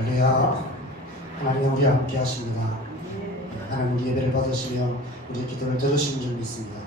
할렐루야. 하나님 우리 함께 하십니다. 하나님 우리 예배를 받으시며 우리 기도를 들으시는 줄 믿습니다.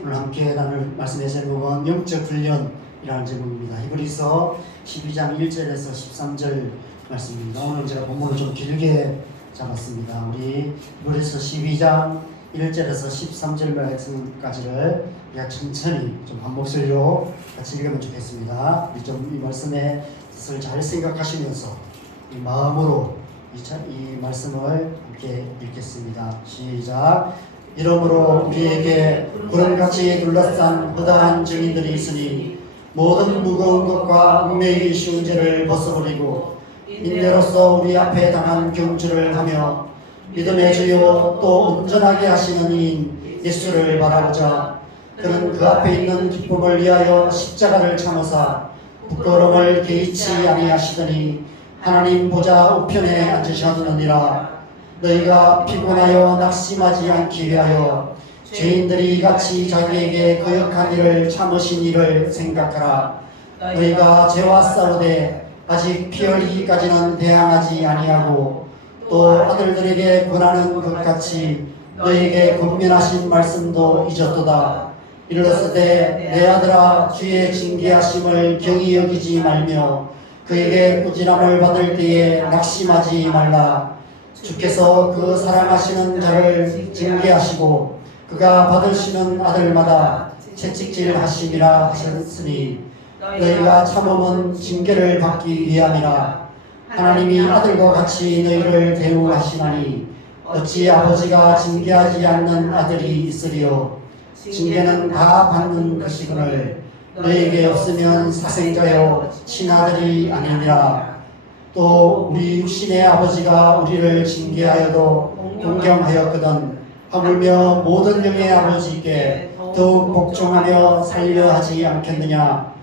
오늘 함께 나눌 말씀의 제목은 영적 훈련이라는 제목입니다. 히브리서 12장 1절에서 13절 말씀입니다. 오늘 제가 본문을 좀 길게 잡았습니다. 우리 히브리서 12장 1절에서 13절 말씀까지를 우리가 천천히 좀 한 목소리로 같이 읽으면 좋겠습니다. 이 말씀의 뜻을 잘 생각하시면서 이 마음으로 이 말씀을 함께 읽겠습니다. 시작. 이러므로 우리에게 구름같이 둘러싼 허다한 증인들이 있으니 모든 무거운 것과 얽매이기 쉬운 죄를 벗어버리고 인내로서 우리 앞에 당한 경주를 하며 믿음의 주요 또 온전하게 하시는 이인 예수를 바라보자. 그는 그 앞에 있는 기쁨을 위하여 십자가를 참으사 부끄러움을 개의치 아니하시더니 하나님 보좌 우편에 앉으셨느니라. 너희가 피곤하여 낙심하지 않기 위하여 죄인들이 같이 자기에게 거역한 일을 참으신 일을 생각하라. 너희가 죄와 싸우되 아직 피 흘리기까지는 대항하지 아니하고 또 아들들에게 권하는 것 같이 너희에게 권면하신 말씀도 잊었도다. 이르렀으되 내 아들아 주의 징계하심을 경히 여기지 말며 그에게 꾸지람을 받을 때에 낙심하지 말라. 주께서 그 사랑하시는 자를 징계하시고 그가 받으시는 아들마다 채찍질 하심이라 하셨으니 너희가 참음은 징계를 받기 위함이라. 하나님이 아들과 같이 너희를 대우하시나니 어찌 아버지가 징계하지 않는 아들이 있으리요. 징계는 다 받는 것이거늘 너희에게 없으면 사생자요 친아들이 아니니라. 또 우리 육신의 아버지가 우리를 징계하여도 공경하였거든 하물며 모든 영의 아버지께 더욱 복종하며 살려 하지 않겠느냐.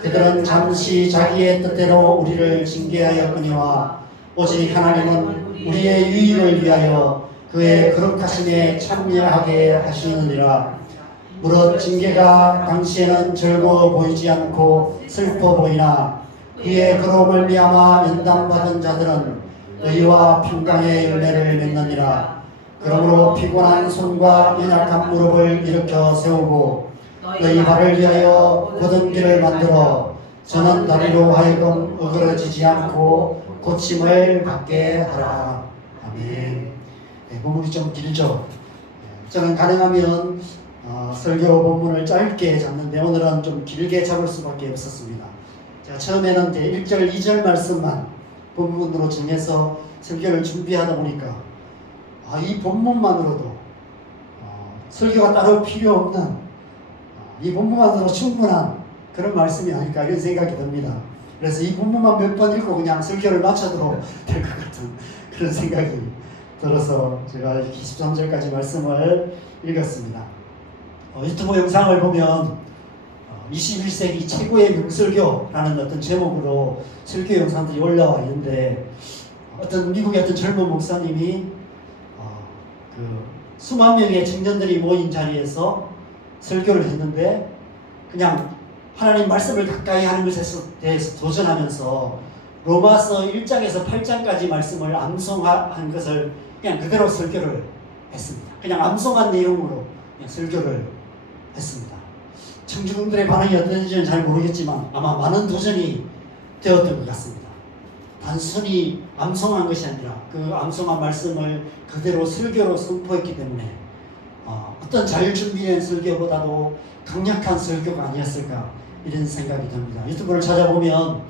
그들은 잠시 자기의 뜻대로 우리를 징계하였거니와 오직 하나님은 우리의 유익을 위하여 그의 거룩하심에 참여하게 하시느니라. 무릇 징계가 당시에는 즐거워 보이지 않고 슬퍼 보이나 그의 그로 말미암아 연단받은 자들은 의와 평강의 열매를 맺느니라. 그러므로 피곤한 손과 연약한 무릎을 일으켜 세우고 너희 발을 위하여 곧은 길을 만들어 저는 다리로 하여금 어그러지지 않고 고침을 받게 하라. 아멘. 본문이 좀 길죠. 저는 가능하면 설교 본문을 짧게 잡는데 오늘은 좀 길게 잡을 수밖에 없었습니다. 제가 처음에는 1절, 2절 말씀만 본문으로 정해서 설교를 준비하다 보니까 이 본문만으로도 설교가 따로 필요 없는 이 본문만으로 충분한 그런 말씀이 아닐까 이런 생각이 듭니다. 그래서 이 본문만 몇 번 읽고 그냥 설교를 마쳐도 될 것 같은 그런 생각이 들어서 제가 23절까지 말씀을 읽었습니다. 유튜브 영상을 보면 21세기 최고의 명설교라는 어떤 제목으로 설교 영상들이 올라와 있는데 어떤 미국의 어떤 젊은 목사님이 그 수만 명의 청년들이 모인 자리에서 설교를 했는데 그냥 하나님 말씀을 가까이 하는 것에 대해서 도전하면서 로마서 1장에서 8장까지 말씀을 암송한 것을 그냥 그대로 설교를 했습니다. 그냥 암송한 내용으로 그냥 설교를 했습니다. 청중들의 반응이 어떤지는 잘 모르겠지만 아마 많은 도전이 되었던 것 같습니다. 단순히 암송한 것이 아니라 그 암송한 말씀을 그대로 설교로 선포했기 때문에 어떤 잘 준비된 설교보다도 강력한 설교가 아니었을까 이런 생각이 듭니다. 유튜브를 찾아보면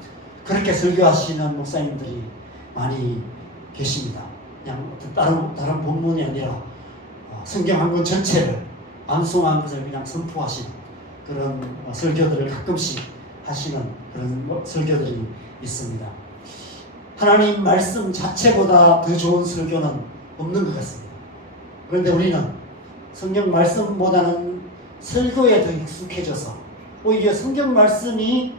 그렇게 설교하시는 목사님들이 많이 계십니다. 그냥 다른 본문이 아니라 성경 한 권 전체를 암송한 것을 그냥 선포하시는 그런 설교들을 가끔씩 하시는 그런 설교들이 있습니다. 하나님 말씀 자체보다 더 좋은 설교는 없는 것 같습니다. 그런데 우리는 성경 말씀보다는 설교에 더 익숙해져서 오히려 성경 말씀이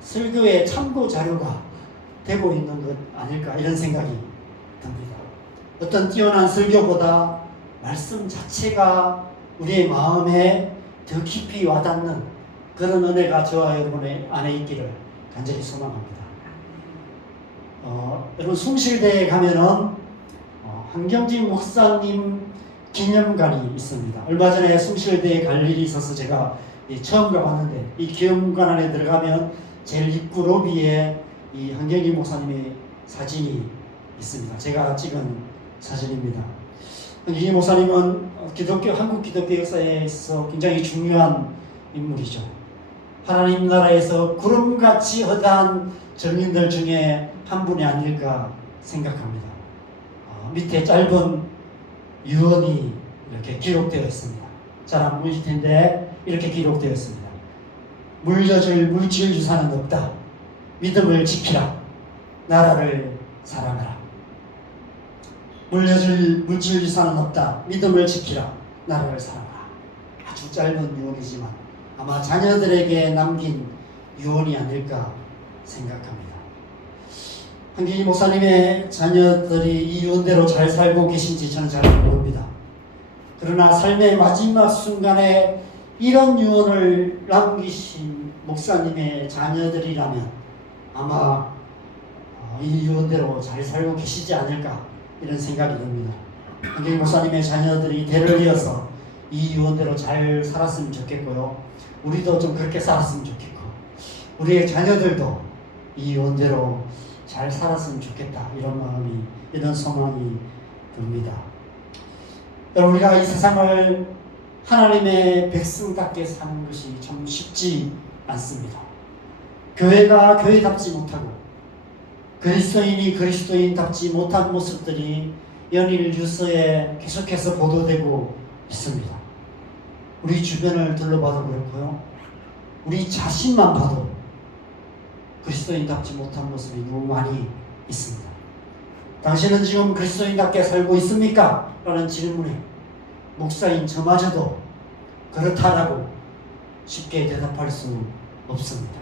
설교의 참고 자료가 되고 있는 것 아닐까 이런 생각이 듭니다. 어떤 뛰어난 설교보다 말씀 자체가 우리의 마음에 더 깊이 와닿는 그런 은혜가 저와 여러분의 안에 있기를 간절히 소망합니다. 여러분 숭실대에 가면은 한경진 목사님 기념관이 있습니다. 얼마 전에 숭실대에 갈 일이 있어서 제가 처음 가봤는데 이 기념관 안에 들어가면 제일 입구 로비에 이 한경진 목사님의 사진이 있습니다. 제가 찍은 사진입니다. 한경진 목사님은 한국 기독교 역사에 있어서 굉장히 중요한 인물이죠. 하나님 나라에서 구름같이 허다한 정인들 중에 한 분이 아닐까 생각합니다. 밑에 짧은 유언이 이렇게 기록되어 있습니다. 잘 안 보이실 텐데 이렇게 기록되어 있습니다. 물려줄 물질 유산은 없다. 믿음을 지키라. 나라를 사랑하라. 물려줄 물질 유산은 없다. 믿음을 지키라. 나라를 사랑하라. 아주 짧은 유언이지만 아마 자녀들에게 남긴 유언이 아닐까 생각합니다. 한경진 목사님의 자녀들이 이 유언대로 잘 살고 계신지 저는 잘 모릅니다. 그러나 삶의 마지막 순간에 이런 유언을 남기신 목사님의 자녀들이라면 아마 이 유언대로 잘 살고 계시지 않을까 이런 생각이 듭니다. 한경진 목사님의 자녀들이 대를 이어서 이 유언대로 잘 살았으면 좋겠고요. 우리도 좀 그렇게 살았으면 좋겠고 우리의 자녀들도 이 유언대로 잘 살았으면 좋겠다 이런 마음이 이런 소망이 듭니다. 여러분 우리가 이 세상을 하나님의 백성답게 사는 것이 참 쉽지 않습니다. 교회가 교회답지 못하고 그리스도인이 그리스도인답지 못한 모습들이 연일 뉴스에 계속해서 보도되고 있습니다. 우리 주변을 둘러봐도 그렇고요. 우리 자신만 봐도 그리스도인답지 못한 모습이 너무 많이 있습니다. 당신은 지금 그리스도인답게 살고 있습니까? 라는 질문에 목사인 저마저도 그렇다라고 쉽게 대답할 수 없습니다.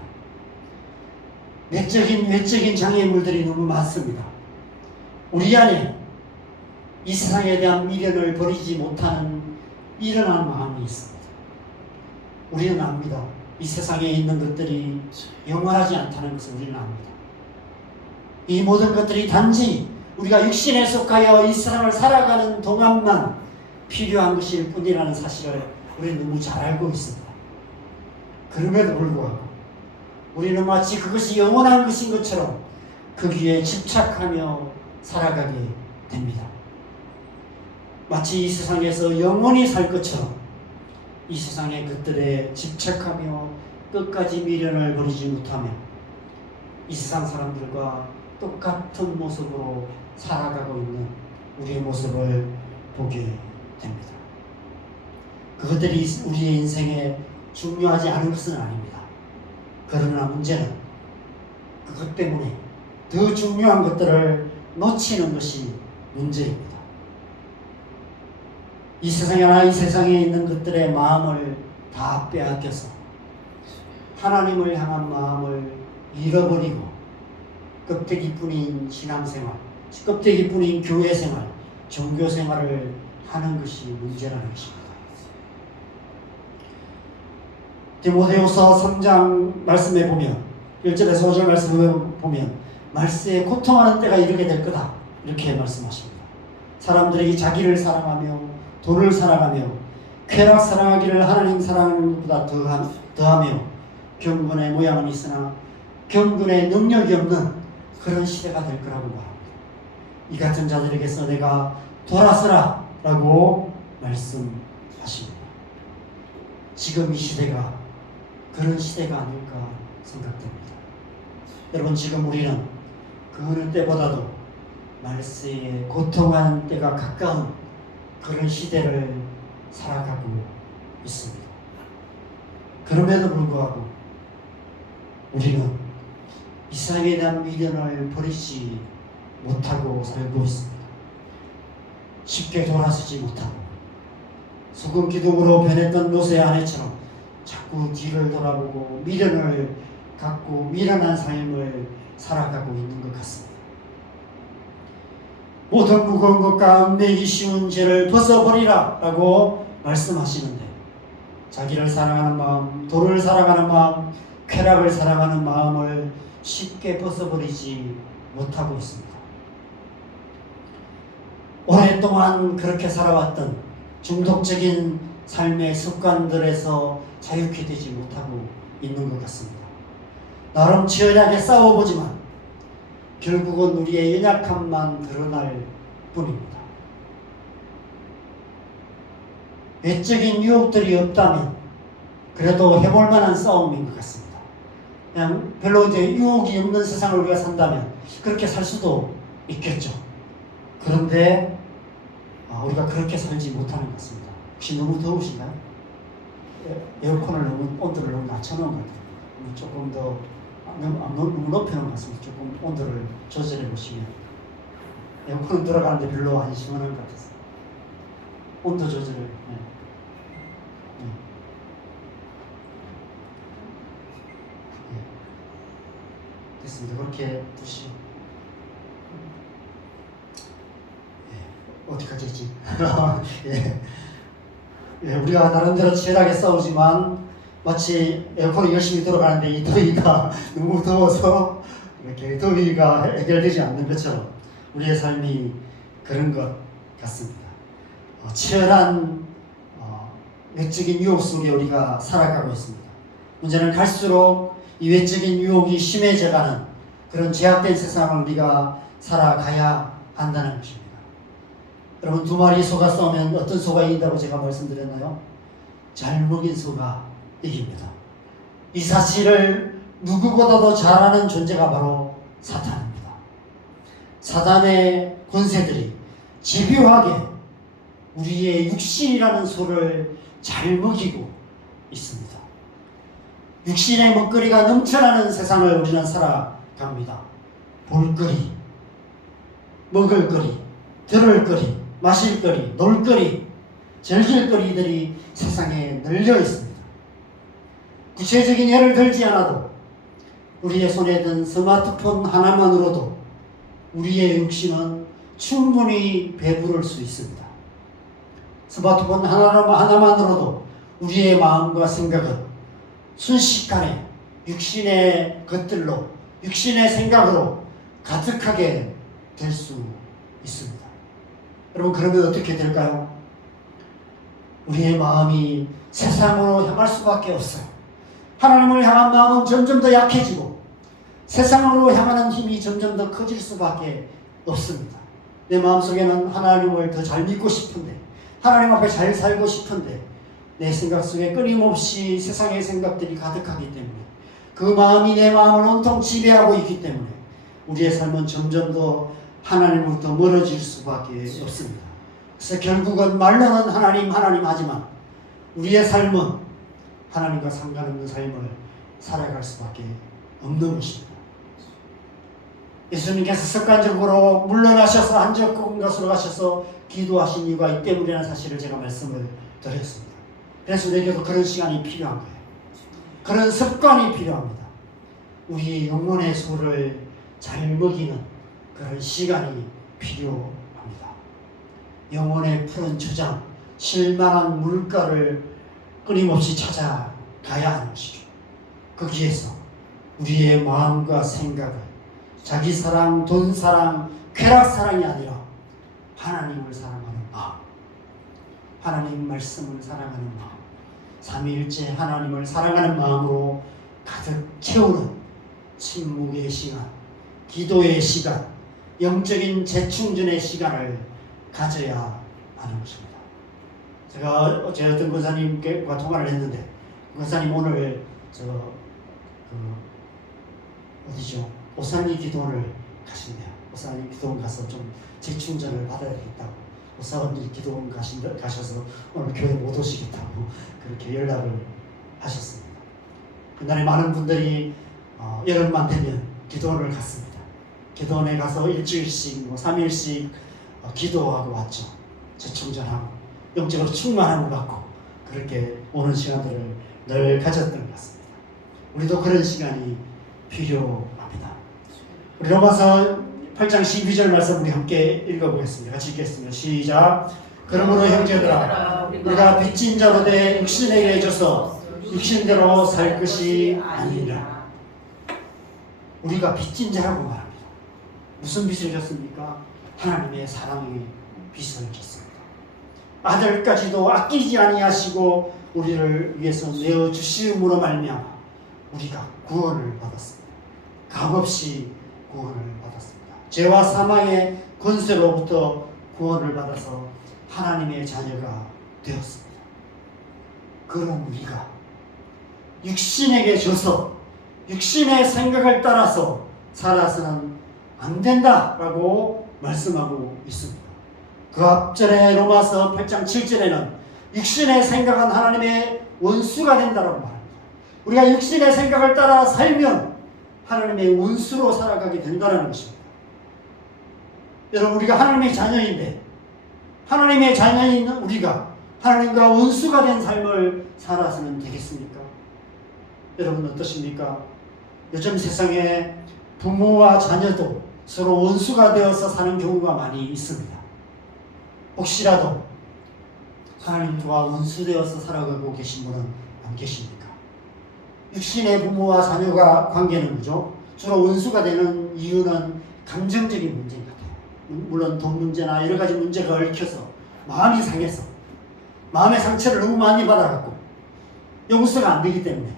외적인 장애물들이 너무 많습니다. 우리 안에 이 세상에 대한 미련을 버리지 못하는 일어난 마음이 있습니다. 우리는 압니다. 이 세상에 있는 것들이 영원하지 않다는 것을 우리는 압니다. 이 모든 것들이 단지 우리가 육신에 속하여 이 세상을 살아가는 동안만 필요한 것일 뿐이라는 사실을 우리는 너무 잘 알고 있습니다. 그럼에도 불구하고 우리는 마치 그것이 영원한 것인 것처럼 거기에 집착하며 살아가게 됩니다. 마치 이 세상에서 영원히 살 것처럼 이 세상의 것들에 집착하며 끝까지 미련을 버리지 못하며 이 세상 사람들과 똑같은 모습으로 살아가고 있는 우리의 모습을 보게 됩니다. 그것들이 우리의 인생에 중요하지 않은 것은 아닙니다. 그러나 문제는 그것 때문에 더 중요한 것들을 놓치는 것이 문제입니다. 이 세상에 있는 것들의 마음을 다 빼앗겨서 하나님을 향한 마음을 잃어버리고 껍데기뿐인 신앙생활, 껍데기뿐인 교회생활, 종교생활을 하는 것이 문제라는 것입니다. 디모데후서 3장 말씀에 보면 1절에서 5절 말씀에 보면 말세에 고통하는 때가 이르게 될 거다 이렇게 말씀하십니다. 사람들이 자기를 사랑하며 돈을 사랑하며 쾌락 사랑하기를 하나님 사랑하는 것보다 더하며 경건의 모양은 있으나 경건의 능력이 없는 그런 시대가 될 거라고 말합니다. 이 같은 자들에게서 내가 돌아서라 라고 말씀하십니다. 지금 이 시대가 그런 시대가 아닐까 생각됩니다. 여러분 지금 우리는 그 어느 때보다도 말세에 고통하는 때가 가까운 그런 시대를 살아가고 있습니다. 그럼에도 불구하고 우리는 이 세상에 대한 미련을 버리지 못하고 살고 있습니다. 쉽게 돌아서지 못하고 소금 기둥으로 변했던 롯의 아내처럼 자꾸 뒤를 돌아보고 미련을 갖고 미련한 삶을 살아가고 있는 것 같습니다. 모든 무거운 것과 얽매이기 쉬운 죄를 벗어버리라 라고 말씀하시는데 자기를 사랑하는 마음, 돈을 사랑하는 마음, 쾌락을 사랑하는 마음을 쉽게 벗어버리지 못하고 있습니다. 오랫동안 그렇게 살아왔던 중독적인 삶의 습관들에서 자유케 되지 못하고 있는 것 같습니다. 나름 치열하게 싸워보지만 결국은 우리의 연약함만 드러날 뿐입니다. 외적인 유혹들이 없다면 그래도 해볼 만한 싸움인 것 같습니다. 그냥 별로 이제 유혹이 없는 세상을 우리가 산다면 그렇게 살 수도 있겠죠. 그런데 우리가 그렇게 살지 못하는 것 같습니다. 혹시 너무 더우신가요? 에어컨을 너무 온도를 너무 낮춰놓은 것 같아요. 조금 더 너무 높여놓은 것 같습니다. 조금 온도를 조절해 보시면 에어컨 들어가는데 별로 안 시원한 것 같아서 온도 조절을 됐습니다. 그렇게 두시 어디까지지? 우리가 나름대로 치열하게 싸우지만 마치 에어컨이 열심히 돌아가는데 이 더위가 너무 더워서 이렇게 더위가 해결되지 않는 것처럼 우리의 삶이 그런 것 같습니다. 치열한 외적인 유혹 속에 우리가 살아가고 있습니다. 문제는 갈수록 이 외적인 유혹이 심해져가는 그런 제약된 세상을 우리가 살아가야 한다는 것입니다. 여러분, 두 마리 소가 싸우면 어떤 소가 이긴다고 제가 말씀드렸나요? 잘 먹인 소가 이깁니다. 이 사실을 누구보다도 잘 아는 존재가 바로 사탄입니다. 사단의 권세들이 집요하게 우리의 육신이라는 소를 잘 먹이고 있습니다. 육신의 먹거리가 넘쳐나는 세상을 우리는 살아갑니다. 볼거리, 먹을거리, 들을거리, 마실거리, 놀거리, 즐길거리들이 세상에 널려 있습니다. 구체적인 예를 들지 않아도 우리의 손에 든 스마트폰 하나만으로도 우리의 육신은 충분히 배부를 수 있습니다. 스마트폰 하나만으로도 우리의 마음과 생각은 순식간에 육신의 것들로, 육신의 생각으로 가득하게 될 수 있습니다. 여러분, 그러면 어떻게 될까요? 우리의 마음이 세상으로 향할 수밖에 없어요. 하나님을 향한 마음은 점점 더 약해지고 세상으로 향하는 힘이 점점 더 커질 수밖에 없습니다. 내 마음속에는 하나님을 더 잘 믿고 싶은데, 하나님 앞에 잘 살고 싶은데 내 생각 속에 끊임없이 세상의 생각들이 가득하기 때문에, 그 마음이 내 마음을 온통 지배하고 있기 때문에 우리의 삶은 점점 더 하나님으로부터 멀어질 수밖에 없습니다. 그래서 결국은 말로는 하나님 하지만 우리의 삶은 하나님과 상관없는 삶을 살아갈 수밖에 없는 것입니다. 예수님께서 습관적으로 물러나셔서 한적한 곳으로 가셔서 기도하신 이유가 이 때문이라는 사실을 제가 말씀을 드렸습니다. 그래서 우리에게도 그런 시간이 필요한 거예요. 그런 습관이 필요합니다. 우리 영혼의 소를 잘 먹이는 그런 시간이 필요합니다. 영혼의 푸른 초장, 실만한 물가를 끊임없이 찾아가야 하는 것이죠. 거기에서 우리의 마음과 생각을 자기 사랑, 돈 사랑, 쾌락 사랑이 아니라 하나님을 사랑하는 마음, 하나님 말씀을 사랑하는 마음, 삼위일체 하나님을 사랑하는 마음으로 가득 채우는 침묵의 시간, 기도의 시간, 영적인 재충전의 시간을 가져야 하는 것입니다. 제가 어제 어떤 권사님과 통화를 했는데, 권사님 오늘 어디죠? 오산리 기도원을 가신대요. 오산리 기도원 가서 좀 재충전을 받아야 되겠다고. 오산리 기도원 가셔서 오늘 교회 못 오시겠다고 그렇게 연락을 하셨습니다. 그날에 많은 분들이 여름만 되면 기도원을 갔습니다. 기도원에 가서 일주일씩, 3일씩 기도하고 왔죠. 재충전하고 영적으로 충만함을 받고 그렇게 오는 시간들을 늘 가졌던 것 같습니다. 우리도 그런 시간이 필요합니다. 우리 로마서 8장 12절 말씀 우리 함께 읽어보겠습니다. 같이 읽겠습니다. 시작. 그러므로 형제들아, 우리가 빚진 자로 돼 육신에게 해줘서 육신대로 살 것이 아니라. 우리가 빚진 자라고 말합니다. 무슨 빚을 졌습니까? 하나님의 사랑의 빚을 졌습니다. 아들까지도 아끼지 아니하시고 우리를 위해서 내어 주시음으로 말미암아 우리가 구원을 받았습니다. 값없이 구원을 받았습니다. 죄와 사망의 권세로부터 구원을 받아서 하나님의 자녀가 되었습니다. 그런 우리가 육신에게 져서 육신의 생각을 따라서 살아서는 안 된다라고 말씀하고 있습니다. 그 앞전에 로마서 8장 7절에는 육신의 생각은 하나님의 원수가 된다고 말합니다. 우리가 육신의 생각을 따라 살면 하나님의 원수로 살아가게 된다는 것입니다. 여러분, 우리가 하나님의 자녀인데 하나님의 자녀인 우리가 하나님과 원수가 된 삶을 살아서는 되겠습니까? 여러분 어떠십니까? 요즘 세상에 부모와 자녀도 서로 원수가 되어서 사는 경우가 많이 있습니다. 혹시라도 하나님과 원수되어서 살아가고 계신 분은 안 계십니까? 육신의 부모와 자녀가 관계는 뭐죠? 주로 원수가 되는 이유는 감정적인 문제인 것 같아요. 물론 돈 문제나 여러 가지 문제가 얽혀서 마음이 상해서 마음의 상처를 너무 많이 받아갖고 용서가 안 되기 때문에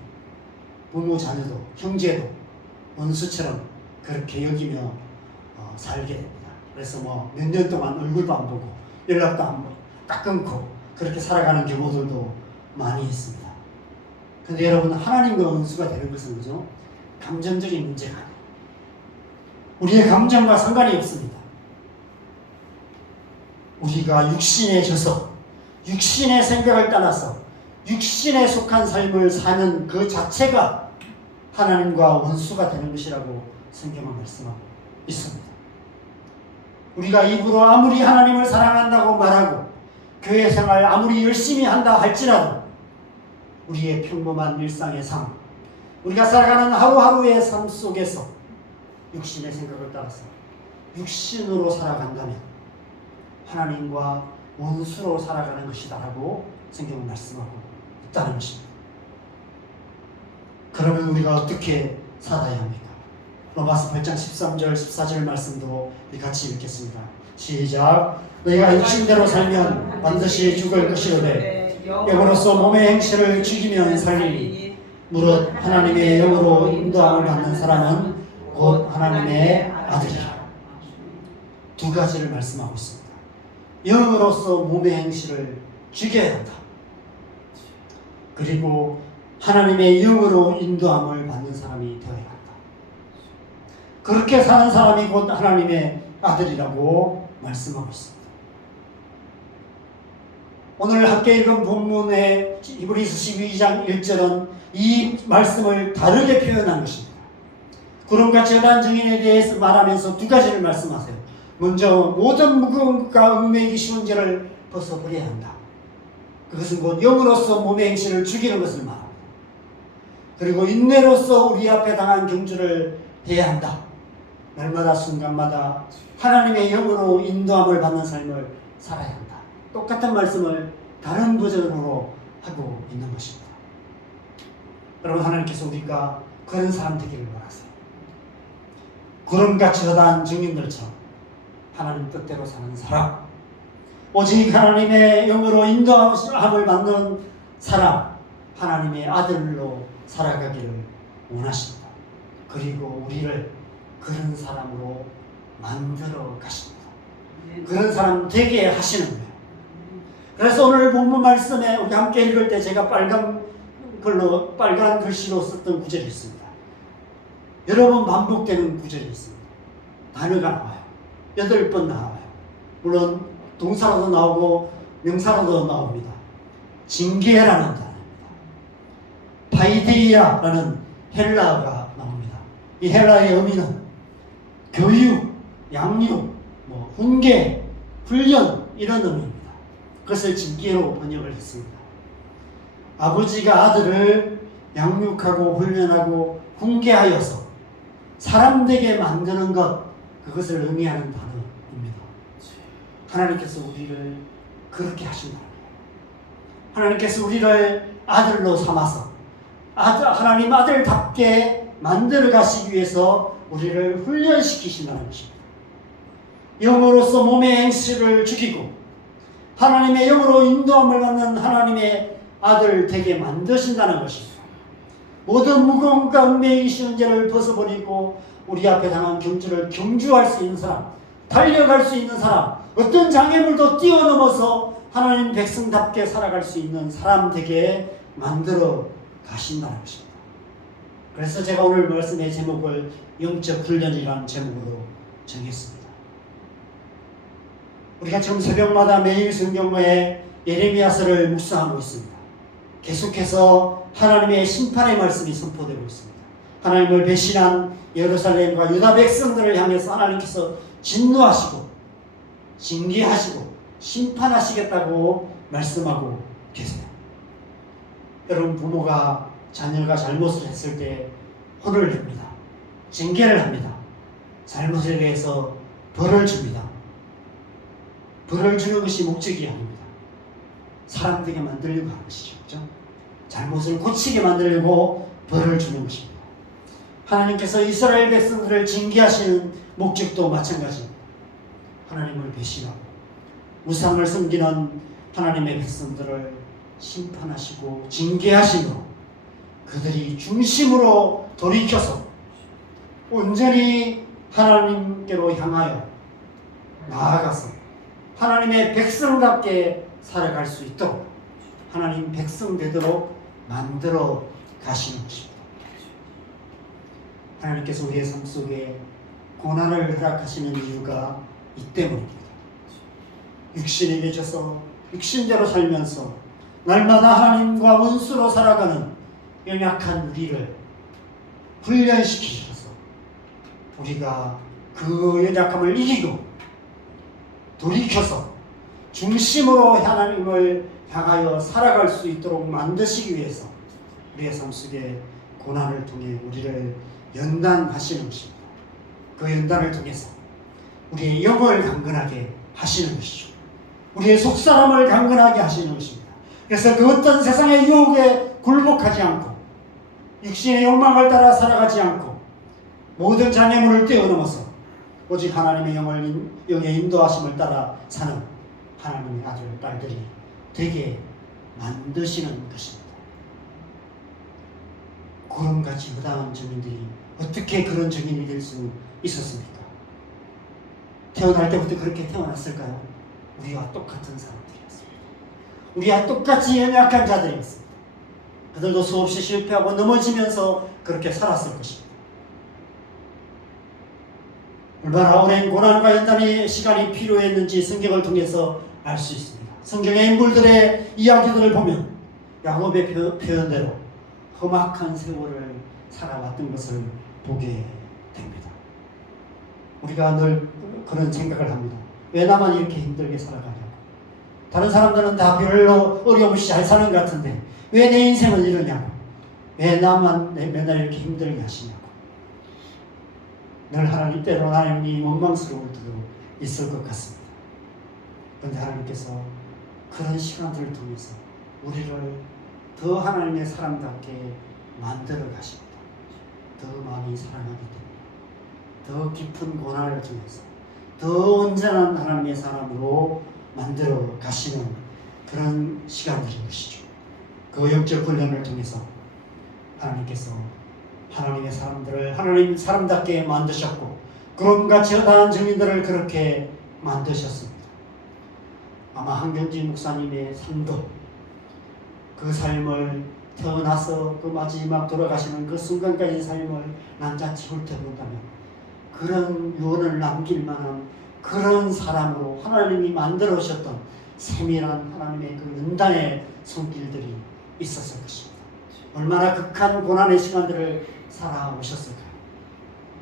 부모, 자녀도, 형제도 원수처럼 그렇게 여기며 살게 됩니다. 그래서 뭐 몇 년 동안 얼굴도 안 보고 연락도 안 보고 딱 끊고 그렇게 살아가는 경우들도 많이 있습니다. 근데 여러분, 하나님과 원수가 되는 것은 그죠? 감정적인 문제가 아니에요. 우리의 감정과 상관이 없습니다. 우리가 육신에 져서 육신의 생각을 따라서 육신에 속한 삶을 사는 그 자체가 하나님과 원수가 되는 것이라고 성경은 말씀하고 있습니다. 우리가 입으로 아무리 하나님을 사랑한다고 말하고 교회 생활 아무리 열심히 한다 할지라도 우리의 평범한 일상의 삶, 우리가 살아가는 하루하루의 삶 속에서 육신의 생각을 따라서 육신으로 살아간다면 하나님과 원수로 살아가는 것이다라고 성경은 말씀하고 있다는 것입니다. 그러면 우리가 어떻게 살아야 합니까? 로마서 8장 13절 14절 말씀도 같이 읽겠습니다. 시작. 너희가 육신대로 살면 반드시 죽을 것이로되 영으로서 몸의 행실을 죽이면 살리니 무릇 하나님의 영으로 인도함을 받는 사람은 곧 하나님의 아들이라. 두 가지를 말씀하고 있습니다. 영으로서 몸의 행실을 죽여야 한다. 그리고 하나님의 영으로 인도함을 받는 사람이 되어야 한다. 그렇게 사는 사람이 곧 하나님의 아들이라고 말씀하고 있습니다. 오늘 함께 읽은 본문의 히브리서 12장 1절은 이 말씀을 다르게 표현한 것입니다. 구름같이 여단 증인에 대해서 말하면서 두 가지를 말씀하세요. 먼저 모든 무거움과 얽매이기 쉬운 죄를 벗어버려야 한다. 그것은 곧 영으로서 몸의 행실을 죽이는 것을 말합니다. 그리고 인내로서 우리 앞에 당한 경주를 해야 한다. 날마다 순간마다 하나님의 영으로 인도함을 받는 삶을 살아야 한다. 똑같은 말씀을 다른 버전으로 하고 있는 것입니다. 여러분, 하나님께서 우리가 그런 사람 되기를 원하세요. 구름같이 허다한 증인들처럼 하나님 뜻대로 사는 사람, 오직 하나님의 영으로 인도함을 받는 사람, 하나님의 아들로 살아가기를 원하십니다. 그리고 우리를 그런 사람으로 만들어 가십니다. 그런 사람 되게 하시는 거예요. 그래서 오늘 본문 말씀에 우리 함께 읽을 때 제가 빨간 글씨로 썼던 구절이 있습니다. 여러 번 반복되는 구절이 있습니다. 단어가 나와요. 8번 나와요. 물론 동사로도 나오고 명사로도 나옵니다. 징계라는 단어입니다. 파이데이아라는 헬라어가 나옵니다. 이 헬라의 의미는 교육, 양육, 훈계, 훈련 이런 의미입니다. 그것을 징계로 번역을 했습니다. 아버지가 아들을 양육하고 훈련하고 훈계하여서 사람 되게 만드는 것, 그것을 의미하는 단어입니다. 하나님께서 우리를 그렇게 하신다는 거예요. 하나님께서 우리를 아들로 삼아서 하나님 아들답게 만들어 가시기 위해서 우리를 훈련시키신다는 것입니다. 영으로서 몸의 행실을 죽이고 하나님의 영으로 인도함을 받는 하나님의 아들 되게 만드신다는 것입니다. 모든 무거움과 은매이기 쉬운 죄를 벗어버리고 우리 앞에 당한 경주를 경주할 수 있는 사람, 달려갈 수 있는 사람, 어떤 장애물도 뛰어넘어서 하나님 백성답게 살아갈 수 있는 사람 되게 만들어 가신다는 것입니다. 그래서 제가 오늘 말씀의 제목을 영적 훈련이라는 제목으로 정했습니다. 우리가 지금 새벽마다 매일 성경에 예레미야서를 묵상하고 있습니다. 계속해서 하나님의 심판의 말씀이 선포되고 있습니다. 하나님을 배신한 예루살렘과 유다 백성들을 향해서 하나님께서 진노하시고 징계하시고 심판하시겠다고 말씀하고 계세요. 여러분, 부모가 자녀가 잘못을 했을 때 혼을 냅니다. 징계를 합니다. 잘못에 대해서 벌을 줍니다. 벌을 주는 것이 목적이 아닙니다. 사람되게 만들려고 하는 것이죠. 그렇죠? 잘못을 고치게 만들려고 벌을 주는 것입니다. 하나님께서 이스라엘 백성들을 징계하시는 목적도 마찬가지입니다. 하나님을 배신하고 우상을 섬기는 하나님의 백성들을 심판하시고 징계하시며 그들이 중심으로 돌이켜서 온전히 하나님께로 향하여 나아가서 하나님의 백성답게 살아갈 수 있도록 하나님 백성 되도록 만들어 가시는 것입니다. 하나님께서 우리의 삶 속에 고난을 허락하시는 이유가 이 때문입니다. 육신에 맺혀서 육신대로 살면서 날마다 하나님과 원수로 살아가는 연약한 우리를 훈련시키셔서 우리가 그 연약함을 이기고 돌이켜서 중심으로 하나님을 향하여 살아갈 수 있도록 만드시기 위해서 우리의 삶 속에 고난을 통해 우리를 연단하시는 것입니다. 그 연단을 통해서 우리의 영을 강건하게 하시는 것이죠. 우리의 속사람을 강건하게 하시는 것입니다. 그래서 그 어떤 세상의 유혹에 굴복하지 않고 육신의 욕망을 따라 살아가지 않고 모든 장애물을 뛰어넘어서 오직 하나님의 영의 인도하심을 따라 사는 하나님의 아들, 딸들이 되게 만드시는 것입니다. 구름같이 허다한 증인들이 어떻게 그런 증인이 될 수 있었습니까? 태어날 때부터 그렇게 태어났을까요? 우리와 똑같은 사람들이었습니다. 우리와 똑같이 연약한 자들이었습니다. 그들도 수없이 실패하고 넘어지면서 그렇게 살았을 것입니다. 얼마나 오랜 고난과 연단의 시간이 필요했는지 성경을 통해서 알 수 있습니다. 성경의 인물들의 이야기들을 보면 야곱의 표현대로 험악한 세월을 살아왔던 것을 보게 됩니다. 우리가 늘 그런 생각을 합니다. 왜 나만 이렇게 힘들게 살아가냐고. 다른 사람들은 다 별로 어려움 없이 잘 사는 것 같은데 왜 내 인생은 이러냐고. 왜 나만 맨날 이렇게 힘들게 하시냐고. 늘 하나님 때로 하나님이 원망스러울 때도 있을 것 같습니다. 그런데 하나님께서 그런 시간들을 통해서 우리를 더 하나님의 사람답게 만들어 가십니다. 더 많이 사랑하기 때문에 더 깊은 고난을 통해서 더 온전한 하나님의 사람으로 만들어 가시는 그런 시간들인 것이죠. 그 영적 훈련을 통해서 하나님께서 하나님의 사람들을 하나님 사람답게 만드셨고 구름같이 허다한 증인들을 그렇게 만드셨습니다. 아마 한경지 목사님의 삶도 그 삶을 태어나서 그 마지막 돌아가시는 그 순간까지 삶을 낱낱이 훑어본다면 그런 유언을 남길 만한 그런 사람으로 하나님이 만들어 오셨던 세밀한 하나님의 그 연단의 손길들이 있었을 것입니다. 얼마나 극한 고난의 시간들을 살아오셨을까요?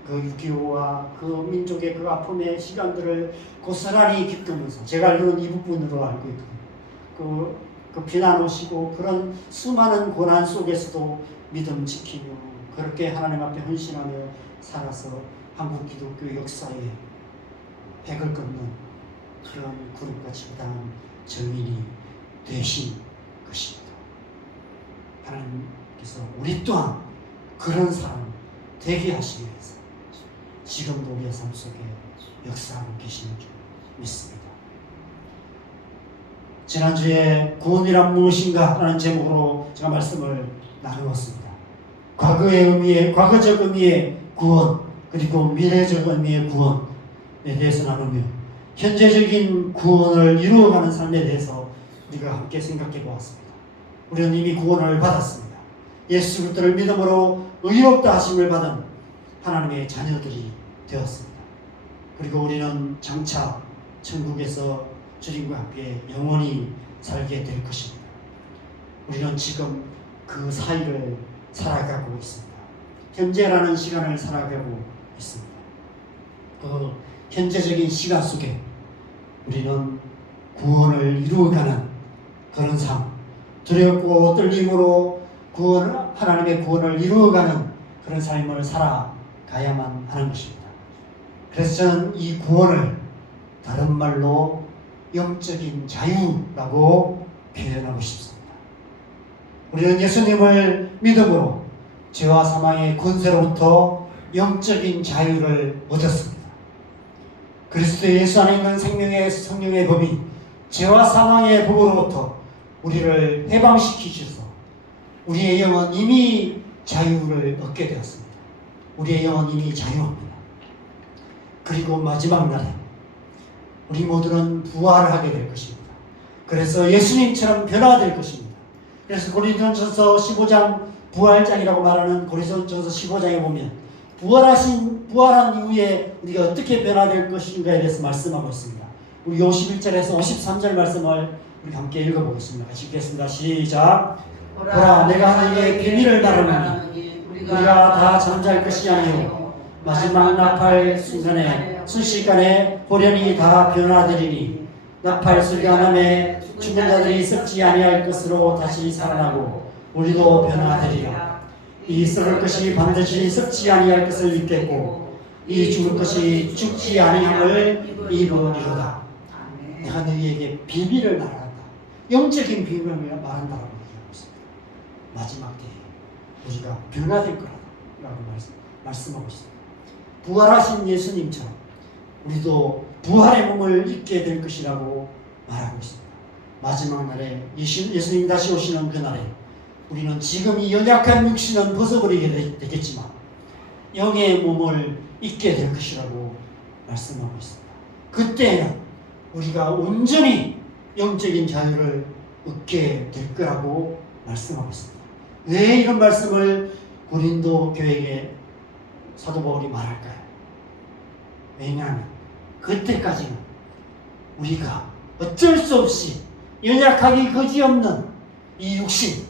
그 6.25와 그 민족의 그 아픔의 시간들을 고스란히 겪으면서 제가 알기로는 이 부분으로 알고 있거든요. 그 비난 오시고 그런 수많은 고난 속에서도 믿음 지키며 그렇게 하나님 앞에 헌신하며 살아서 한국 기독교 역사에 백을 긋는 그런 그룹같이 부당한 증인이 되신 것입니다. 하나님께서 우리 또한 그런 사람 되게 하시기 위해서 지금도 우리의 삶 속에 역사하고 계시는 줄 믿습니다. 지난주에 구원이란 무엇인가? 라는 제목으로 제가 말씀을 나누었습니다. 과거적 의미의 구원, 그리고 미래적 의미의 구원에 대해서 나누며 현재적인 구원을 이루어가는 삶에 대해서 우리가 함께 생각해 보았습니다. 우리는 이미 구원을 받았습니다. 예수 그리스도를 믿음으로 의롭다 하심을 받은 하나님의 자녀들이 되었습니다. 그리고 우리는 장차 천국에서 주님과 함께 영원히 살게 될 것입니다. 우리는 지금 그 사이를 살아가고 있습니다. 현재라는 시간을 살아가고 있습니다. 그 현재적인 시간 속에 우리는 구원을 이루어가는 그런 삶, 두렵고 떨림으로 하나님의 구원을 이루어가는 그런 삶을 살아가야만 하는 것입니다. 그래서 저는 이 구원을 다른 말로 영적인 자유라고 표현하고 싶습니다. 우리는 예수님을 믿음으로 죄와 사망의 권세로부터 영적인 자유를 얻었습니다. 그리스도 예수 안에 있는 생명의 성령의 법이 죄와 사망의 법으로부터 우리를 해방시키셔서 우리의 영은 이미 자유를 얻게 되었습니다. 우리의 영은 이미 자유합니다. 그리고 마지막 날에 우리 모두는 부활을 하게 될 것입니다. 그래서 예수님처럼 변화될 것입니다. 그래서 고린도전서 15장 부활장이라고 말하는 고린도전서 15장에 보면 부활한 이후에 우리가 어떻게 변화될 것인가에 대해서 말씀하고 있습니다. 우리 51절에서 53절 말씀을 우리 함께 읽어보겠습니다. 같이 읽겠습니다. 시작. 보라 내가 너희에게 비밀을 말하노니 우리가 다 잠잘 것이 아니요 마지막 나팔 순간에 순식간에 호련히 다 변화되리니 나팔 소리가 나매 죽은 자들이 썩지 아니할 것으로 다시 살아나고 우리도 변화되리라. 이 썩을 것이 반드시 썩지 아니할 것을 믿겠고 이 죽을 것이 죽지 아니함을 이루리로다. 내가 너희에게 비밀을 말한다. 영적인 비밀을 말한다라고 얘기하고 있습니다. 마지막 때에 우리가 변화될 거라고 말씀하고 있습니다. 부활하신 예수님처럼 우리도 부활의 몸을 입게 될 것이라고 말하고 있습니다. 마지막 날에 예수님이 다시 오시는 그날에 우리는 지금 이 연약한 육신은 벗어버리게 되겠지만 영의 몸을 입게 될 것이라고 말씀하고 있습니다. 그때는 우리가 온전히 영적인 자유를 얻게 될 거라고 말씀하고 있습니다. 왜 이런 말씀을 고린도 교회에 사도 바울이 말할까요? 왜냐하면 그때까지는 우리가 어쩔 수 없이 연약하기 그지없는 이 육신,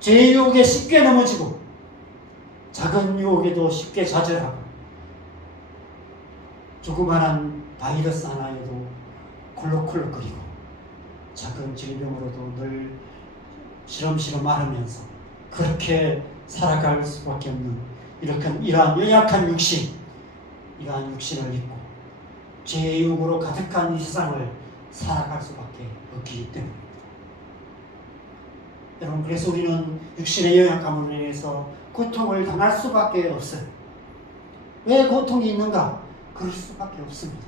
죄의 유혹에 쉽게 넘어지고 작은 유혹에도 쉽게 좌절하고 조그마한 바이러스 하나에도 콜록콜록거리고 작은 질병으로도 늘 시름시름 앓으면서 그렇게 살아갈 수밖에 없는 이러한 연약한 육신, 이러한 육신을 입고 죄의 유혹으로 가득한 이 세상을 살아갈 수밖에 없기 때문입니다. 여러분, 그래서 우리는 육신의 연약함으로 인해서 고통을 당할 수밖에 없어요. 왜 고통이 있는가? 그럴 수밖에 없습니다.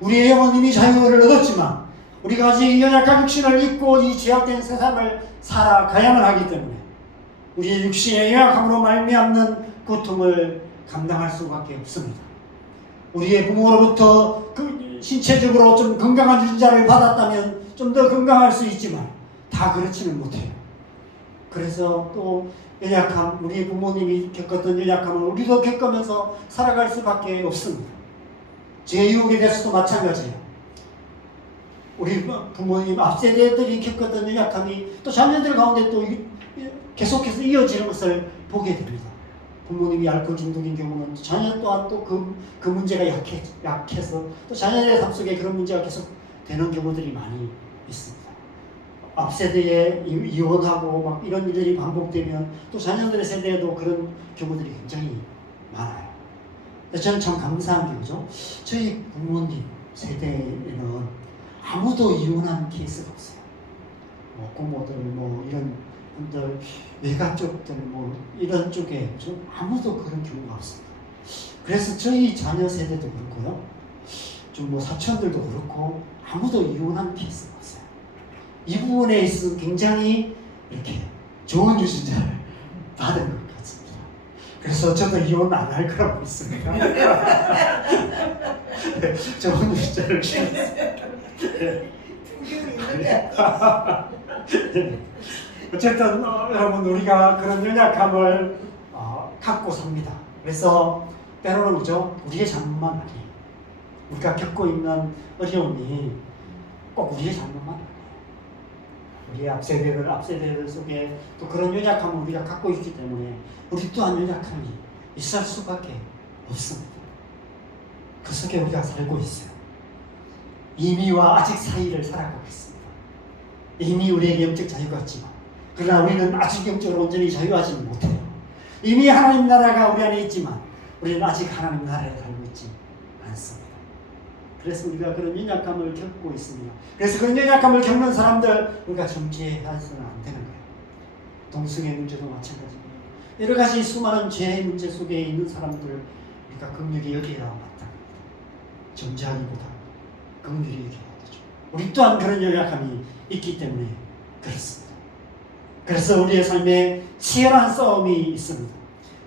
우리의 영은 이미 자유를 얻었지만 우리가 아직 연약한 육신을 입고 이 죄악된 세상을 살아가야만 하기 때문에 우리의 육신의 연약함으로 말미암는 고통을 감당할 수밖에 없습니다. 우리의 부모로부터 신체적으로 좀 건강한 유전자를 받았다면 좀 더 건강할 수 있지만 다 그렇지는 못해요. 그래서 또 연약함, 우리 부모님이 겪었던 연약함을 우리도 겪으면서 살아갈 수밖에 없습니다. 제 유혹에 대해서도 마찬가지예요. 우리 부모님 앞세대들이 겪었던 연약함이 또 자녀들 가운데 또 계속해서 이어지는 것을 보게 됩니다. 부모님이 알코올 중독인 경우는 자녀 또한 또 그 문제가 약해서 또 자녀의 삶 속에 그런 문제가 계속 되는 경우들이 많이 있습니다. 앞세대에 이혼하고 막 이런 일들이 반복되면 또 자녀들의 세대에도 그런 경우들이 굉장히 많아요. 저는 참 감사한 게 뭐죠? 저희 부모님 세대에는 아무도 이혼한 케이스가 없어요. 뭐 고모들 뭐 이런 분들 외가 쪽들 뭐 이런 쪽에 좀 아무도 그런 경우가 없습니다. 그래서 저희 자녀 세대도 그렇고요. 좀 뭐 사촌들도 그렇고 아무도 이혼한 케이스가 없어요. 이 부분에 있어서 굉장히 이렇게 좋은 유전자를 받은 것 같습니다. 그래서 저도 이혼 안 할 거라고 믿습니다. 좋은 유전자를 어쨌든 여러분 우리가 그런 연약함을 갖고 삽니다. 그래서 때로는 그죠? 우리의 잘못만 아니에요. 우리가 겪고 있는 어려움이 꼭 우리의 잘못만 아니에요. 우리의 앞세대들 속에 또 그런 연약함을 우리가 갖고 있기 때문에 우리 또한 연약함이 있을 수밖에 없습니다. 그 속에 우리가 살고 있어요. 이미와 아직 사이를 살아가고 있습니다. 이미 우리에게 영적 자유가 있지만 그러나 우리는 아직 영적으로 온전히 자유하지는 못해요. 이미 하나님 나라가 우리 안에 있지만 우리는 아직 하나님 나라에 살고 있지 않습니다. 그래서 우리가 그런 연약감을 겪고 있습니다. 그래서 그런 연약감을 겪는 사람들 우리가 정죄해서는 안 되는 거예요. 동성애 문제도 마찬가지고요. 여러 가지 수많은 죄의 문제 속에 있는 사람들 우리가 긍휼히 여겨야 마땅합니다. 정죄하기보다 긍휼히 여겨야 되죠. 우리 또한 그런 연약함이 있기 때문에 그렇습니다. 그래서 우리의 삶에 치열한 싸움이 있습니다.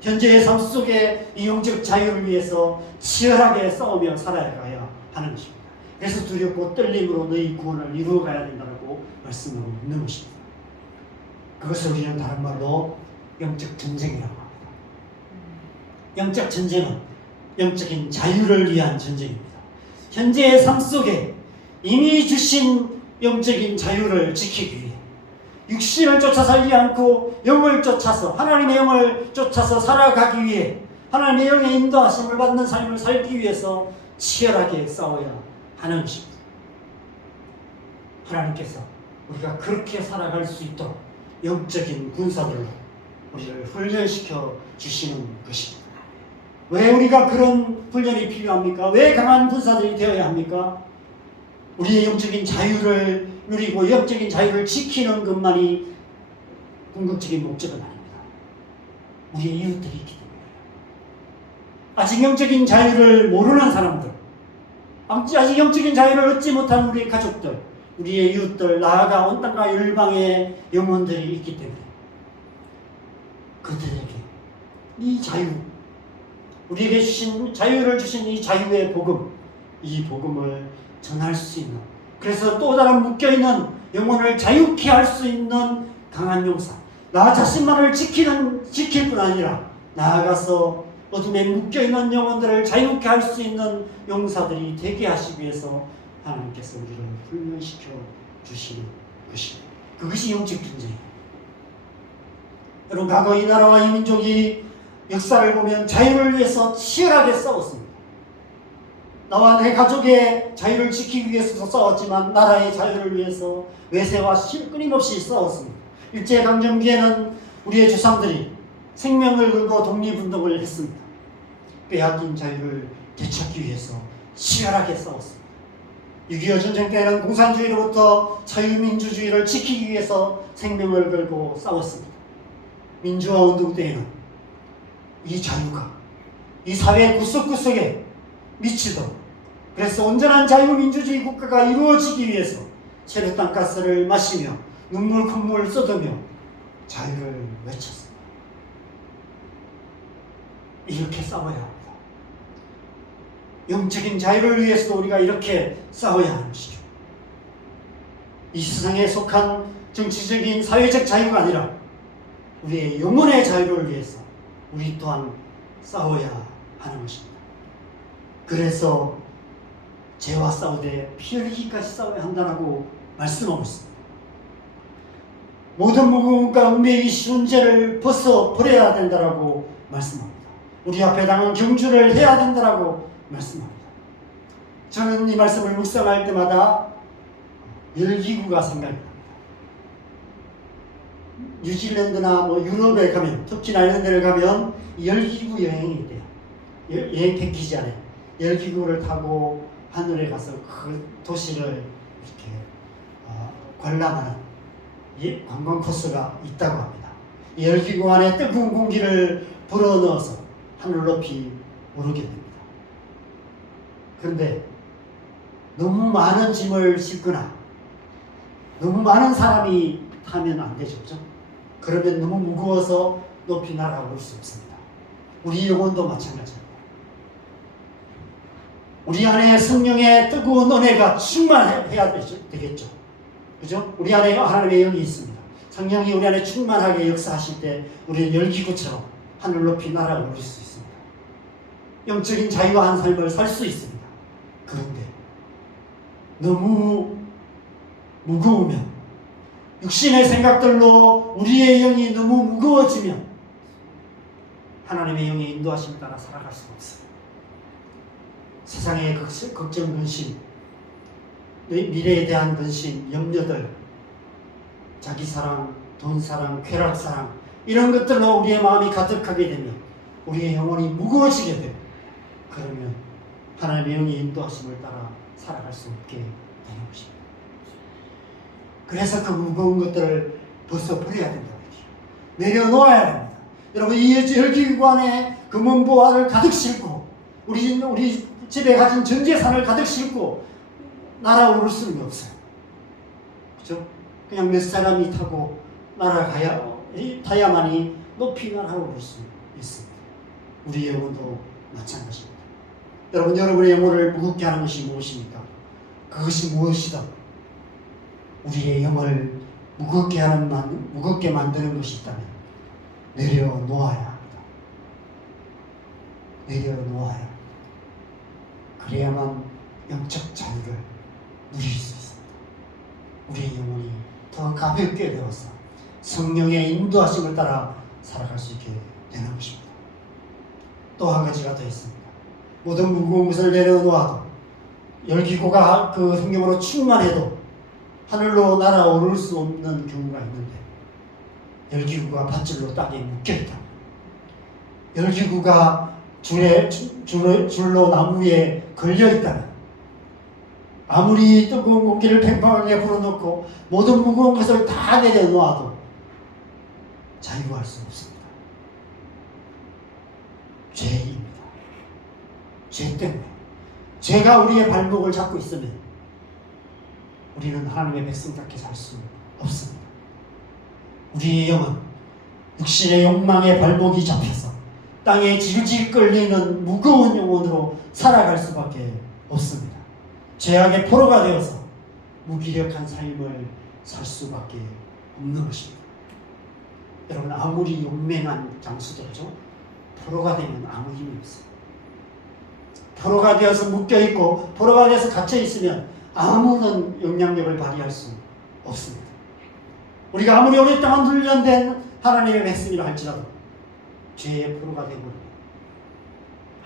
현재의 삶 속에 이 영적 자유를 위해서 치열하게 싸우며 살아가야 하는 것입니다. 그래서 두렵고 떨림으로 너희 구원을 이루어가야 된다고 말씀하고 있는 것입니다. 그것을 우리는 다른 말로 영적 전쟁이라고 합니다. 영적 전쟁은 영적인 자유를 위한 전쟁입니다. 현재의 삶 속에 이미 주신 영적인 자유를 지키기 위해 육신을 쫓아 살지 않고 영을 쫓아서 하나님의 영을 쫓아서 살아가기 위해 하나님의 영의 인도하심을 받는 삶을 살기 위해서 치열하게 싸워야 하는 것입니다. 하나님께서 우리가 그렇게 살아갈 수 있도록 영적인 군사들로 우리를 훈련시켜 주시는 것입니다. 왜 우리가 그런 훈련이 필요합니까? 왜 강한 군사들이 되어야 합니까? 우리의 영적인 자유를 누리고 영적인 자유를 지키는 것만이 궁극적인 목적은 아닙니다. 우리의 이웃들이 있기 때문에 아직 영적인 자유를 모르는 사람들, 아직 영적인 자유를 얻지 못한 우리의 가족들, 우리의 이웃들, 나아가 온 땅과 열방의 영혼들이 있기 때문에 그들에게 이 자유, 우리에게 주신 자유를 주신 이 자유의 복음, 이 복음을 전할 수 있는, 그래서 또 다른 묶여있는 영혼을 자유케 할 수 있는 강한 용사, 나 자신만을 지킬 뿐 아니라 나아가서 어둠에 묶여있는 영혼들을 자유케 할 수 있는 용사들이 되게 하시기 위해서 하나님께서 우리를 훈련시켜 주시는 것입니다. 그것이 영적 전쟁이에요. 여러분, 과거 이 나라와 이 민족이 역사를 보면 자유를 위해서 치열하게 싸웠습니다. 나와 내 가족의 자유를 지키기 위해서도 싸웠지만 나라의 자유를 위해서 외세와 끊임없이 싸웠습니다. 일제강점기에는 우리의 조상들이 생명을 걸고 독립운동을 했습니다. 빼앗긴 자유를 되찾기 위해서 치열하게 싸웠습니다. 6.25 전쟁 때는 공산주의로부터 자유민주주의를 지키기 위해서 생명을 걸고 싸웠습니다. 민주화 운동 때에는 이 자유가 이 사회 구석구석에 미치도록, 그래서 온전한 자유민주주의 국가가 이루어지기 위해서 체류 땅가스를 마시며 눈물 콧물 쏟으며 자유를 외쳤습니다. 이렇게 싸워야 합니다. 영적인 자유를 위해서도 우리가 이렇게 싸워야 하는 것이죠. 이 세상에 속한 정치적인 사회적 자유가 아니라 우리의 영혼의 자유를 위해서 우리 또한 싸워야 하는 것입니다. 그래서 죄와 싸우되 피 흘리기까지 싸워야 한다고 말씀하고 있습니다. 모든 무거움과 은매이기 쉬운 죄를 벗어버려야 된다고 말씀합니다. 우리 앞에 당한 경주를 해야 된다고 말씀합니다. 저는 이 말씀을 묵상할 때마다 열기구가 생각이 납니다. 뉴질랜드나 유럽에 가면, 특히나 이런 데를 가면 열기구 여행이 있대요. 여행 패키지 안에 열기구를 타고 하늘에 가서 그 도시를 이렇게 관람하는 관광 코스가 있다고 합니다. 이 열기구 안에 뜨거운 공기를 불어넣어서 하늘 높이 오르게 됩니다. 그런데 너무 많은 짐을 싣거나 너무 많은 사람이 타면 안 되죠. 그죠? 그러면 너무 무거워서 높이 날아올 수 없습니다. 우리 영혼도 마찬가지입니다. 우리 안에 성령의 뜨거운 은혜가 충만해야 되겠죠. 그죠? 우리 안에 하나님의 영이 있습니다. 성령이 우리 안에 충만하게 역사하실 때 우리는 열기구처럼 하늘 높이 날아오를 수 있습니다. 영적인 자유한 삶을 살 수 있습니다. 그런데 너무 무거우면, 육신의 생각들로 우리의 영이 너무 무거워지면 하나님의 영의 인도하심을 따라 살아갈 수가 없어요. 세상의 걱정, 근심, 미래에 대한 근심, 염려들, 자기 사랑, 돈 사랑, 쾌락 사랑, 이런 것들로 우리의 마음이 가득하게 되면 우리의 영혼이 무거워지게 돼요. 그러면 하나님의 영의 인도하심을 따라 살아갈 수 없게 되는 것입니다. 그래서 그 무거운 것들을 벗어버려야 된다고 얘기해요. 내려놓아야 됩니다. 여러분, 이 열기구 안에 금은보화를 가득 싣고 우리 집에 가진 전 재산을 가득 싣고 날아오를 수는 없어요. 그죠? 그냥 몇 사람이 타고 타야만이 높이 날아오를 수 있습니다. 우리의 영혼도 마찬가지입니다. 여러분, 여러분의 영혼을 무겁게 하는 것이 무엇입니까? 그것이 무엇이든 우리의 영을 무겁게 만드는 것이 있다면 내려놓아야 합니다. 내려놓아야 합니다. 그래야만 영적 자유를 누릴 수 있습니다. 우리의 영혼이 더 가볍게 되어서 성령의 인도하심을 따라 살아갈 수 있게 되는 것입니다. 또 한 가지가 더 있습니다. 모든 무거운 것을 내려놓아도 열기구가 그 성령으로 충만해도 하늘로 날아오를 수 없는 경우가 있는데, 열기구가 밧줄로 땅에 묶여있다, 열기구가 줄로 나무에 걸려있다면, 아무리 뜨거운 공기를 팽팽하게 불어넣고 모든 무거운 것을 다 내려놓아도 자유할 수 없습니다. 죄입니다. 죄 때문에. 죄가 우리의 발목을 잡고 있으면 우리는 하나님의 백성답게 살 수 없습니다. 우리의 영은 육신의 욕망의 발목이 잡혀서 땅에 질질 끌리는 무거운 영혼으로 살아갈 수밖에 없습니다. 죄악의 포로가 되어서 무기력한 삶을 살 수밖에 없는 것입니다. 여러분, 아무리 용맹한 장수들이죠, 포로가 되면 아무 힘이 없어요. 포로가 되어서 묶여있고 포로가 되어서 갇혀있으면 아무런 영향력을 발휘할 수 없습니다. 우리가 아무리 오랫동안 훈련된 하나님의 백성이라 할지라도 죄의 포로가 되면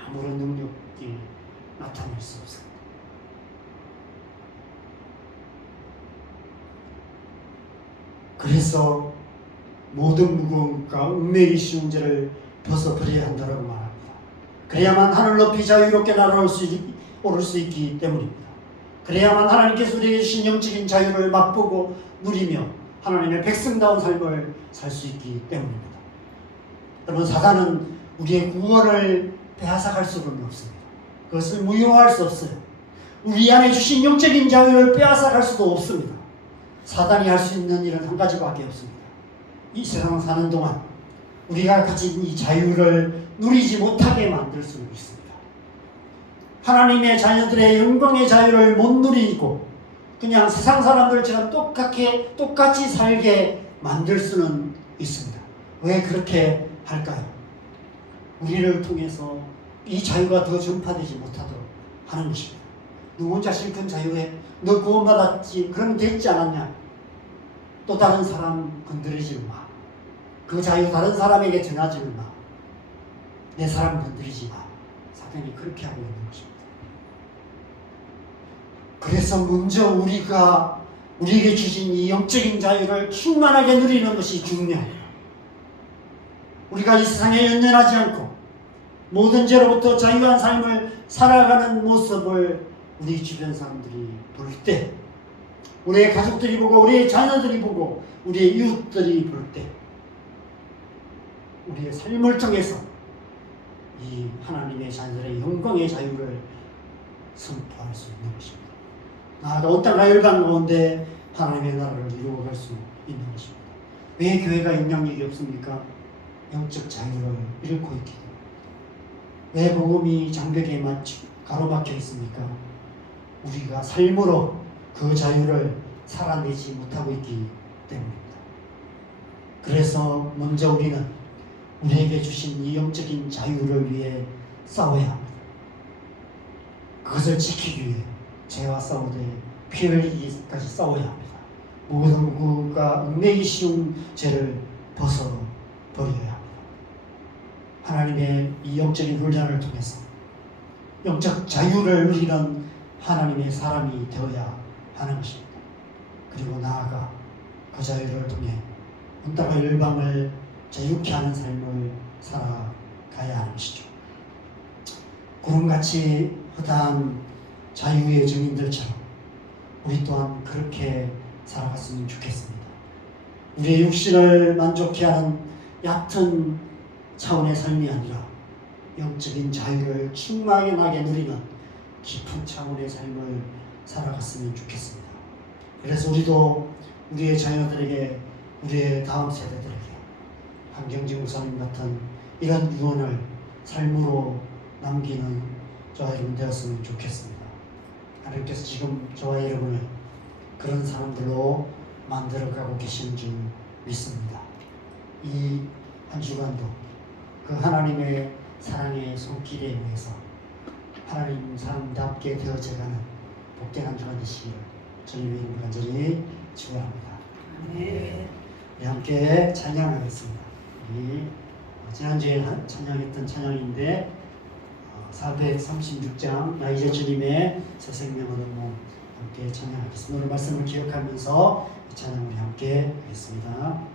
아무런 능력이 나타낼 수 없습니다. 그래서 모든 무거움과 운명이 쉬운 죄를 벗어버려야 한다고 말합니다. 그래야만 하늘 높이 자유롭게 날아올 오를 수 있기 때문입니다. 그래야만 하나님께서 우리에게 주신 영적인 자유를 맛보고 누리며 하나님의 백성다운 삶을 살 수 있기 때문입니다. 여러분, 사단은 우리의 구원을 빼앗아갈 수는 없습니다. 그것을 무효할 수 없어요. 우리 안에 주신 영적인 자유를 빼앗아갈 수도 없습니다. 사단이 할 수 있는 일은 한 가지밖에 없습니다. 이 세상 사는 동안 우리가 가진 이 자유를 누리지 못하게 만들 수는 있습니다. 하나님의 자녀들의 영광의 자유를 못 누리고 그냥 세상 사람들처럼 똑같이 살게 만들 수는 있습니다. 왜 그렇게 할까요? 우리를 통해서 이 자유가 더 전파되지 못하도록 하는 것입니다. 너 혼자 실컷 자유해. 너 구원받았지. 그러면 됐지 않았냐? 또 다른 사람 건드리지 마. 그 자유 다른 사람에게 전하지 마. 내 사람 건드리지 마. 사단이 그렇게 하고 있는 것입니다. 그래서 먼저 우리에게 주신 이 영적인 자유를 충만하게 누리는 것이 중요해요. 우리가 이 세상에 연연하지 않고 모든 죄로부터 자유한 삶을 살아가는 모습을 우리 주변 사람들이 볼 때, 우리의 가족들이 보고 우리의 자녀들이 보고 우리의 이웃들이 볼 때 우리의 삶을 통해서 이 하나님의 자녀들의 영광의 자유를 선포할 수 있는 것입니다. 나아가 어떤 열방 가운데 하나님의 나라를 이루어갈 수 있는 것입니다. 왜 교회가 영향력이 없습니까? 영적 자유를 잃고 있기 때문에. 왜 복음이 장벽에 가로막혀 있습니까? 우리가 삶으로 그 자유를 살아내지 못하고 있기 때문입니다. 그래서 먼저 우리는 우리에게 주신 이 영적인 자유를 위해 싸워야 합니다. 그것을 지키기 위해 죄와 싸우되 피 흘리기까지 싸워야 합니다. 모든 누구가 얽매기 쉬운 죄를 벗어 버려야 합니다. 하나님의 이 영적인 훈련을 통해서 영적 자유를 누리는 하나님의 사람이 되어야 하는 것입니다. 그리고 나아가 그 자유를 통해 온 땅의 열방을 자유케 하는 삶을 살아가야 하는 것이죠. 구름같이 허다한 자유의 증인들처럼 우리 또한 그렇게 살아갔으면 좋겠습니다. 우리의 육신을 만족케 하는 얕은 차원의 삶이 아니라 영적인 자유를 충만하게 누리는 깊은 차원의 삶을 살아갔으면 좋겠습니다. 그래서 우리도 우리의 자녀들에게, 우리의 다음 세대들에게 한경직 목사님 같은 이런 유언을 삶으로 남기는 저와 여러분 되었으면 좋겠습니다. 하나님께서 지금 저와 여러분을 그런 사람들로 만들어가고 계시는 줄 믿습니다. 이 한 주간도 그 하나님의 사랑의 손길에 의해서 하나님 사람답게 되어져가는 복된 한 주간 되시기를 주님의 이름으로 간절히 축원합니다. 네. 우리 함께 찬양하겠습니다. 우리 지난주에 찬양했던 찬양인데 436장 나 이제 주님의 새 생명을 얻고 함께 찬양하겠습니다. 오늘 말씀을 기억하면서 이 찬양 우리 함께 하겠습니다.